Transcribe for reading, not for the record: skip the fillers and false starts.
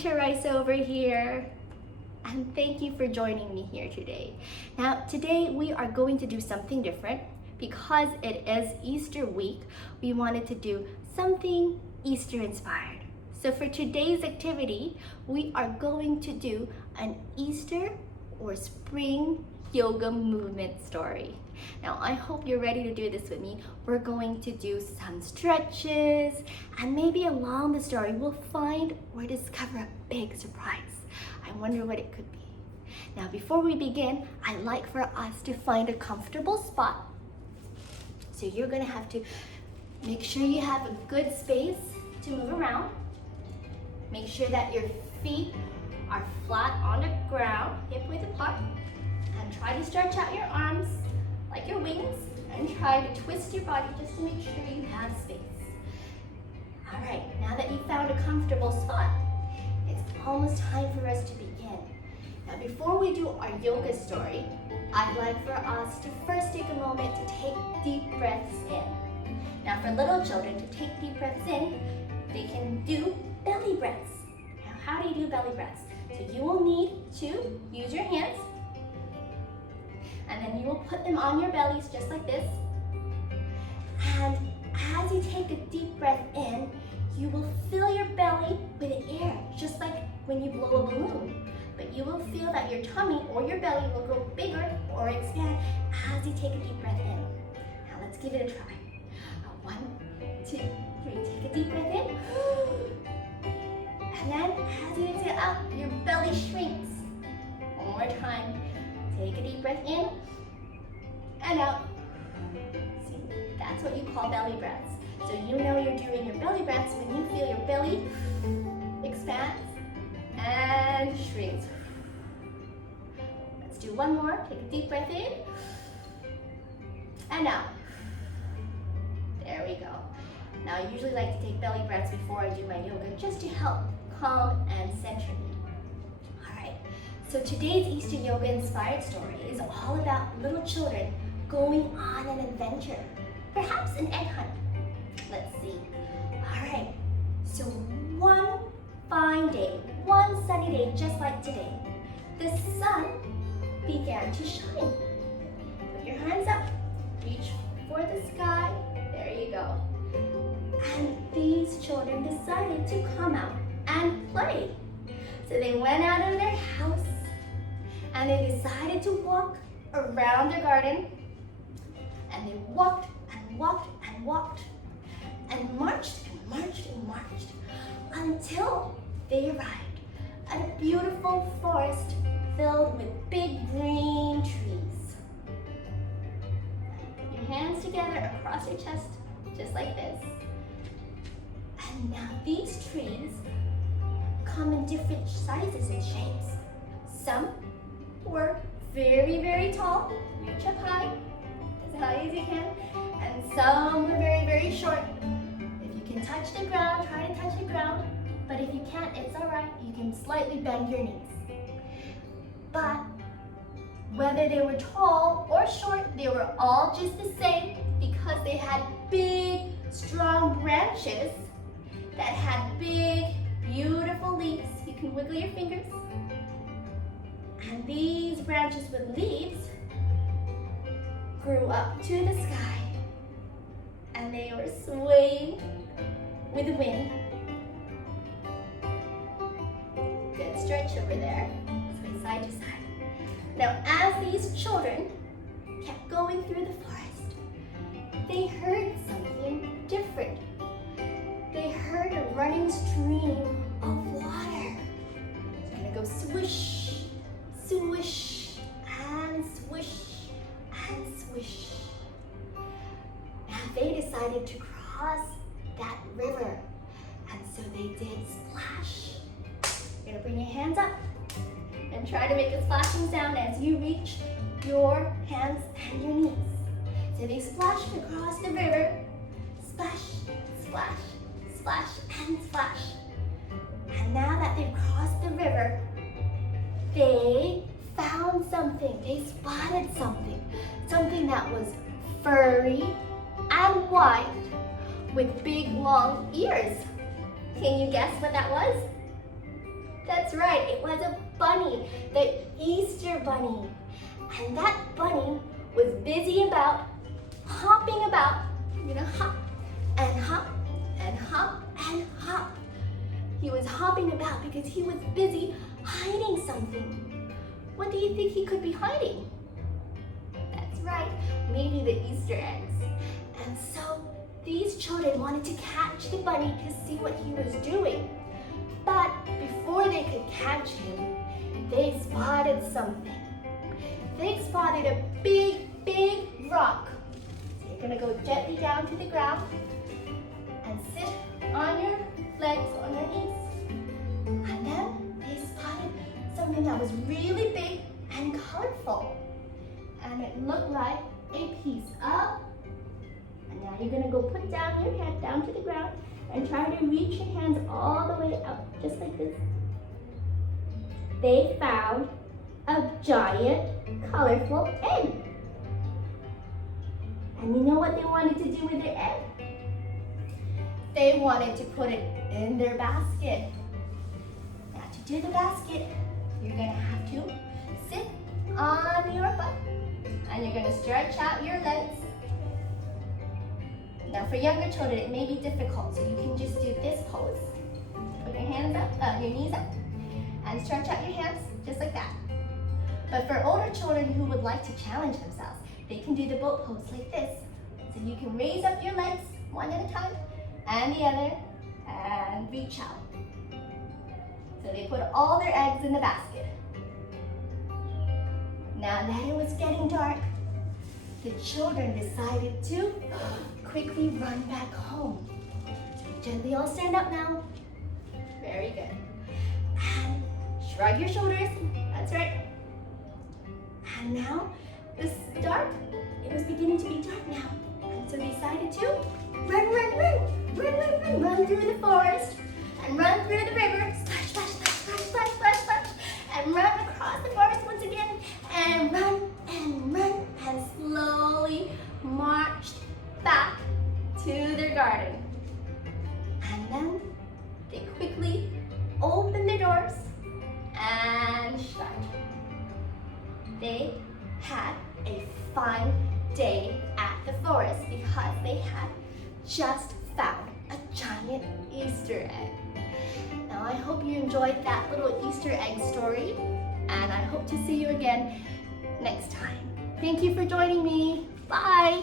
Teacher Raissa over here, and thank you for joining me here today. Now, today we are going to do something different. Because it is Easter week, we wanted to do something Easter inspired. So for today's activity, we are going to do an Easter or spring yoga movement story. Now, I hope you're ready to do this with me. We're going to do some stretches, and maybe along the story, we'll find or discover a big surprise. I wonder what it could be. Now, before we begin, I'd like for us to find a comfortable spot. So you're gonna have to make sure you have a good space to move around. Make sure that your feet are flat on the ground, hip width apart, and try to stretch out your arms like your wings, and try to twist your body just to make sure you have space. All right, now that you've found a comfortable spot, it's almost time for us to begin. Now, before we do our yoga story, I'd like for us to first take a moment to take deep breaths in. Now, for little children to take deep breaths in, they can do belly breaths. Now, how do you do belly breaths? So you will need to use your hands, and then you will put them on your bellies just like this. And as you take a deep breath in, you will fill your belly with air, just like when you blow a balloon. But you will feel that your tummy or your belly will grow bigger or expand as you take a deep breath in. Now let's give it a try. 1, 2, 3. Take a deep breath in. And then as you exhale out, your belly shrinks. One more time. Take a deep breath in and out. See, that's what you call belly breaths. So you know you're doing your belly breaths when you feel your belly expands and shrinks. Let's do one more. Take a deep breath in and out. There we go. Now, I usually like to take belly breaths before I do my yoga just to help calm and center me. All right, so today's Easter yoga inspired story is all about little children going on an adventure, perhaps an egg hunt. Let's see. All right, so one fine day, one sunny day just like today, the sun began to shine. Put your hands up, reach for the sky, there you go. And these children decided to come out and play. So they went out of their house and they decided to walk around their garden. And they walked and walked and walked and marched and marched and marched until they arrived at a beautiful forest filled with big green trees. Put your hands together across your chest, just like this. And now these trees come in different sizes and shapes. Some were very, very tall, reach up high, as high as you can, and some were very, very short. If you can touch the ground, try to touch the ground, but if you can't, it's all right. You can slightly bend your knees. But whether they were tall or short, they were all just the same because they had big, strong branches that had big, beautiful leaves. You can wiggle your fingers. And these branches with leaves grew up to the sky, and they were swaying with the wind. Good stretch over there. Sway side to side. Now, as these children kept going through the forest, they heard something different. They heard a running stream of water. It's gonna go swish, swish, and swish, and swish. Now they decided to cross that river, and so they did splash. You're gonna bring your hands up and try to make a splashing sound as you reach your hands and your knees. So they splashed across the river, splash, splash, splash, and splash. And now that they've crossed the river, they found something. They spotted something. Something that was furry and white with big long ears. Can you guess what that was? That's right, it was a bunny, the Easter bunny. And that bunny was busy about hopping about. You know, hop and hop and hop and hop. He was hopping about because he was busy hiding something. What do you think he could be hiding? That's right, maybe the Easter eggs. And so these children wanted to catch the bunny to see what he was doing. But before they could catch him, they spotted something. They spotted a big, big rock. So you're gonna go gently down to the ground and sit on your legs, on your knees. And then they spotted something that was really big and colorful. And it looked like a piece of, and now you're gonna go put down your head down to the ground and try to reach your hands all the way up, just like this. They found a giant, colorful egg. And you know what they wanted to do with their egg? They wanted to put it in their basket. Now to do the basket, you're gonna have to sit on your butt and you're gonna stretch out your legs. Now for younger children, it may be difficult, so you can just do this pose. Put your hands up, your knees up, and stretch out your hands just like that. But for older children who would like to challenge themselves, they can do the boat pose like this. So you can raise up your legs one at a time, and the other, and reach out. So they put all their eggs in the basket. Now that it was getting dark, the children decided to quickly run back home. So gently all stand up now. Very good. And shrug your shoulders. That's right. And now this dark, it was beginning to be dark now. And so they decided to run through the forest and run through the river. Splash, splash, splash, splash, splash, splash, splash. And run across the forest once again. And run and slowly marched back to their garden. And then they quickly opened their doors and shut. They had a fun day at the forest because they had just found a giant Easter egg. Now I hope you enjoyed that little Easter egg story, and I hope to see you again next time. Thank you for joining me. Bye.